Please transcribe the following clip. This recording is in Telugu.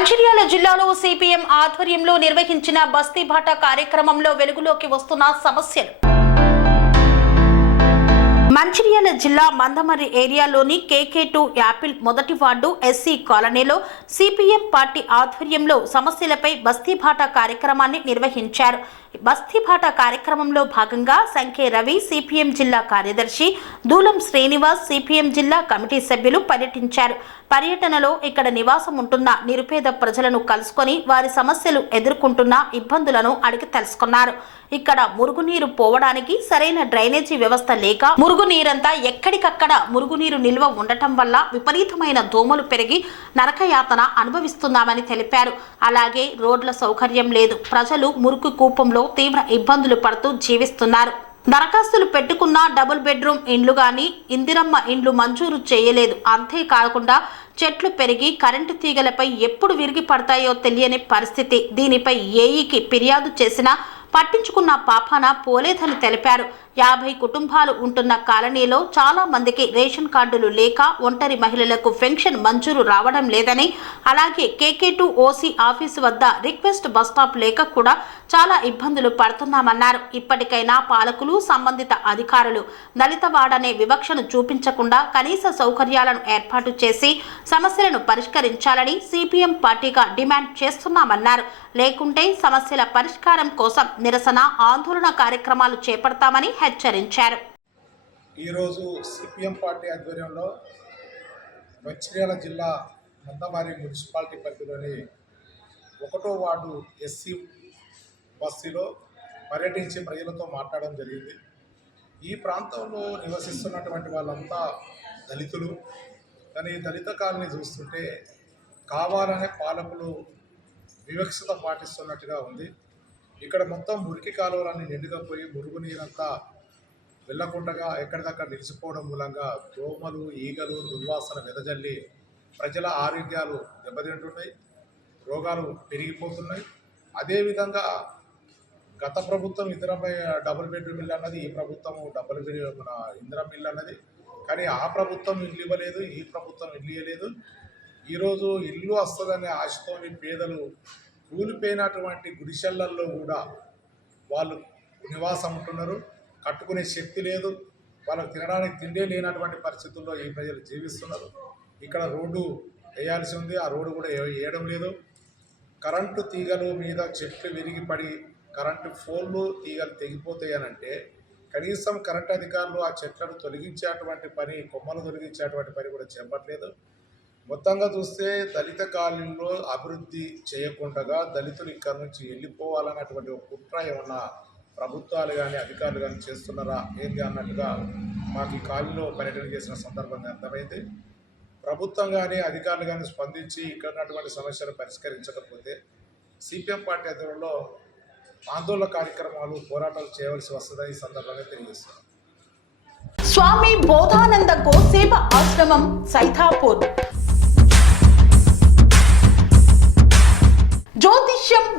మంచిర్యాల జిల్లాలో సిపిఎం ఆధ్వర్యంలో నిర్వహించిన బస్తీ బాట కార్యక్రమంలో వెలుగులోకి వస్తున్న సమస్యలు. మంచిర్యాల జిల్లా మందమర్రి ఏరియాలోని కేకే టూ యాపిల్ మొదటి వార్డు ఎస్సీ కాలనీలో సిపిఎం పార్టీ ఆధ్వర్యంలో సమస్యలపై బస్తీబాట కార్యక్రమాన్ని నిర్వహించారు. బస్తీబాట కార్యక్రమంలో భాగంగా సంఖ్య రవి సిపిఎం జిల్లా కార్యదర్శి దూలం శ్రీనివాస్ సిపిఎం జిల్లా కమిటీ సభ్యులు పర్యటించారు. పర్యటనలో ఇక్కడ నివాసం ఉంటున్న నిరుపేద ప్రజలను కలుసుకొని వారి సమస్యలు ఎదుర్కొంటున్న ఇబ్బందులను అడిగి తెలుసుకున్నారు. ఇక్కడ మురుగునీరు పోవడానికి సరైన డ్రైనేజీ వ్యవస్థ లేక మురుగునీరంతా ఎక్కడికక్కడ మురుగునీరు నిల్వ ఉండటం వల్ల విపరీతమైన దోమలు పెరిగి నరకయాతన అనుభవిస్తున్నామని తెలిపారు. అలాగే రోడ్ల సౌకర్యం లేదు. ప్రజలు మురుగు కూపంలో తీవ్ర ఇబ్బందులు పడుతూ జీవిస్తున్నారు. దరఖాస్తులు పెట్టుకున్న డబుల్ బెడ్రూమ్ ఇండ్లు గాని ఇందిరమ్మ ఇండ్లు మంజూరు చేయలేదు. అంతేకాకుండా చెట్లు పెరిగి కరెంటు తీగలపై ఎప్పుడు విరిగి పడతాయో తెలియని పరిస్థితి. దీనిపై ఏఈకి ఫిర్యాదు చేసినా పట్టించుకున్న పాపాన పోలేదని తెలిపారు. యాభై కుటుంబాలు ఉంటున్న కాలనీలో చాలా మందికి రేషన్ కార్డులు లేక ఒంటరి మహిళలకు పెన్షన్ మంజూరు రావడం లేదని అలాగే కేకే టూ ఓసీ ఆఫీసు వద్ద రిక్వెస్ట్ బస్టాప్ లేక కూడా చాలా ఇబ్బందులు పడుతున్నామన్నారు. ఇప్పటికైనా పాలకులు సంబంధిత అధికారులు దళితవాడనే వివక్షను చూపించకుండా కనీస సౌకర్యాలను ఏర్పాటు చేసి సమస్యలను పరిష్కరించాలని సిపిఎం పార్టీగా డిమాండ్ చేస్తున్నామన్నారు. లేకుంటే సమస్యల పరిష్కారం కోసం నిరసన ఆందోళన కార్యక్రమాలు చేపడతామని హెచ్చరించారు. ఈరోజు సిపిఎం పార్టీ ఆధ్వర్యంలో మంచిర్యాల జిల్లా నందమారి మున్సిపాలిటీ పరిధిలోని ఒకటో వార్డు ఎస్సీ బస్తీలో పర్యటించి ప్రజలతో మాట్లాడడం జరిగింది. ఈ ప్రాంతంలో నివసిస్తున్నటువంటి వాళ్ళంతా దళితులు. కానీ దళిత కాలనీ చూస్తుంటే కావాలనే పాలకులు వివక్షత పాటిస్తున్నట్టుగా ఉంది. ఇక్కడ మొత్తం మురికి కాలువలన్నీ నిండుగా పోయి మురుగునీరంతా వెళ్ళకుండగా ఎక్కడిదక్కడ నిలిచిపోవడం మూలంగా దోమలు ఈగలు దుర్వాసన వెదజల్లి ప్రజల ఆరోగ్యాలు దెబ్బతింటున్నాయి రోగాలు పెరిగిపోతున్నాయి. అదేవిధంగా గత ప్రభుత్వం ఇందిరమ్మ డబుల్ బెడ్రూమ్ ఇల్లు అన్నది ఈ ప్రభుత్వం డబుల్ బెడ్ మన ఇందిరమ్మ ఇల్లు అన్నది. కానీ ఆ ప్రభుత్వం ఇల్లు ఇవ్వలేదు ఈ ప్రభుత్వం ఇల్లు ఇవ్వలేదు ఈరోజు ఇల్లు వస్తుందనే ఆశతోని పేదలు కూలిపోయినటువంటి గుడిసెళ్ళల్లో కూడా వాళ్ళు నివాసం ఉంటున్నారు. కట్టుకునే శక్తి లేదు. వాళ్ళకు తినడానికి తిండే లేనటువంటి పరిస్థితుల్లో ఈ ప్రజలు జీవిస్తున్నారు. ఇక్కడ రోడ్డు వేయాల్సి ఉంది. ఆ రోడ్డు కూడా వేయడం లేదు. కరెంటు తీగలు మీద చెట్లు విరిగి పడి కరెంటు ఫోన్లు తీగలు తెగిపోతాయనంటే అంటే కనీసం కరెంటు అధికారులు ఆ చెట్లను తొలగించేటువంటి పని కొమ్మలు తొలగించేటువంటి పని కూడా చేపట్టలేదు. మొత్తంగా చూస్తే దళిత కాలనీలో అభివృద్ధి చేయకుండా దళితులు ఇక్కడ నుంచి వెళ్ళిపోవాలన్నటువంటి ఒక కుట్ర ఏమన్నా ప్రభుత్వాలు కానీ అధికారులు కానీ చేస్తున్నారా? ఏంటి అన్నట్టుగా మాకు ఈ కాలనీలో పర్యటన చేసిన సందర్భంగా అర్థమైంది. ప్రభుత్వం కానీ అధికారులు కానీ స్పందించి ఇక్కడ ఉన్నటువంటి సమస్యలు పరిష్కరించకపోతే సిపిఎం పార్టీ ఆధ్వర్యంలో ఆందోళన కార్యక్రమాలు పోరాటాలు చేయవలసి వస్తుందని ఈ సందర్భంగా తెలియజేస్తున్నారు స్వామి బోధానంద గోసేవ ఆశ్రమం సైథాపూర్